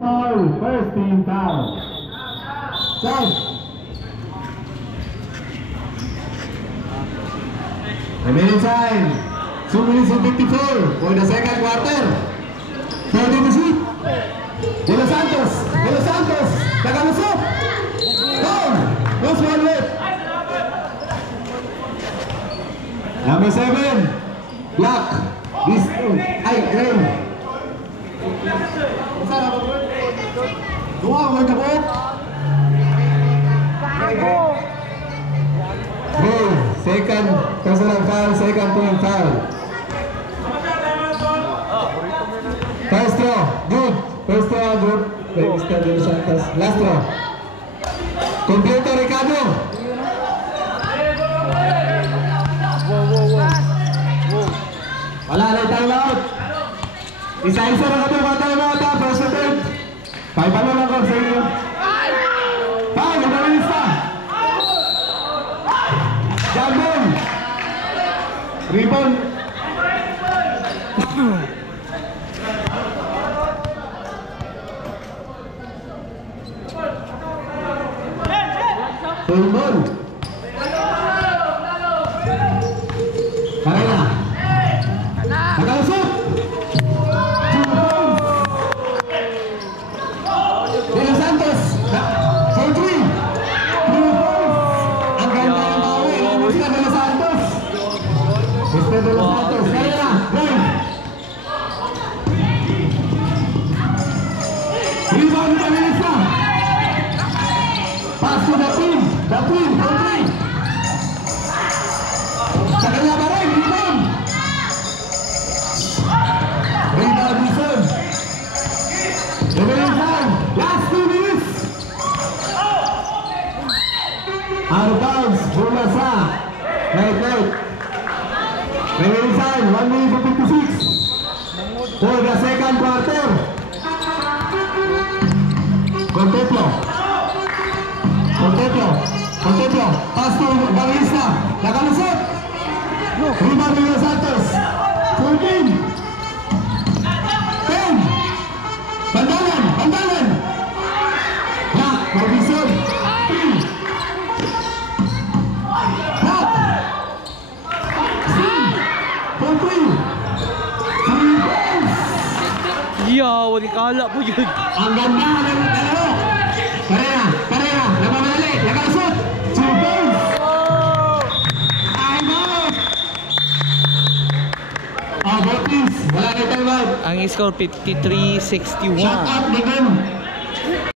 First team foul. Set. Remaining time 2 minutes and 54 for the second quarter. 40 to shoot. De Los Santos, nakalusot. Down. Just one left. Number 7, Black. This Rain. Dua mo kabot. Second personal foul, second point foul. First throw, good. First throw, good. Mr. De Los Santos. Last throw. Computer Ricardo. Wala na time out. Isa-isa na kami mga time out. First attempt. 5 ano lang kung sa inyo. 5, nagawin pa. Jambon. Rebound. Rebound. Karena. Nakalusot. De Los Santos. For 3. Ang ganda ng bawi. Mr. De Los Santos. Mr. De Los Santos. Karena. Right. Rebound ng Melissa. Pass to the team. The team. For 3. Sa kanya ba rin? Rebound. Rebound Wilson. Remaining time. Last 2 minutes. Out of bounds. Bola sa right. Remaining time. 1 minute and 56 for the second quarter. Contemplo. Pass to Bautista. Nakalusot. Rebound de Los Santos. 14. 10. Bandalan. Black, Robinson. 3. Black. 3. 3 points. Wali kala po yun. Ang ganda ng dalawa. Karera. Namamadali. Nakalusot. 2 points. Time out. Botis. Wala na time out. Ang score 53-61. Shut up, Ligon.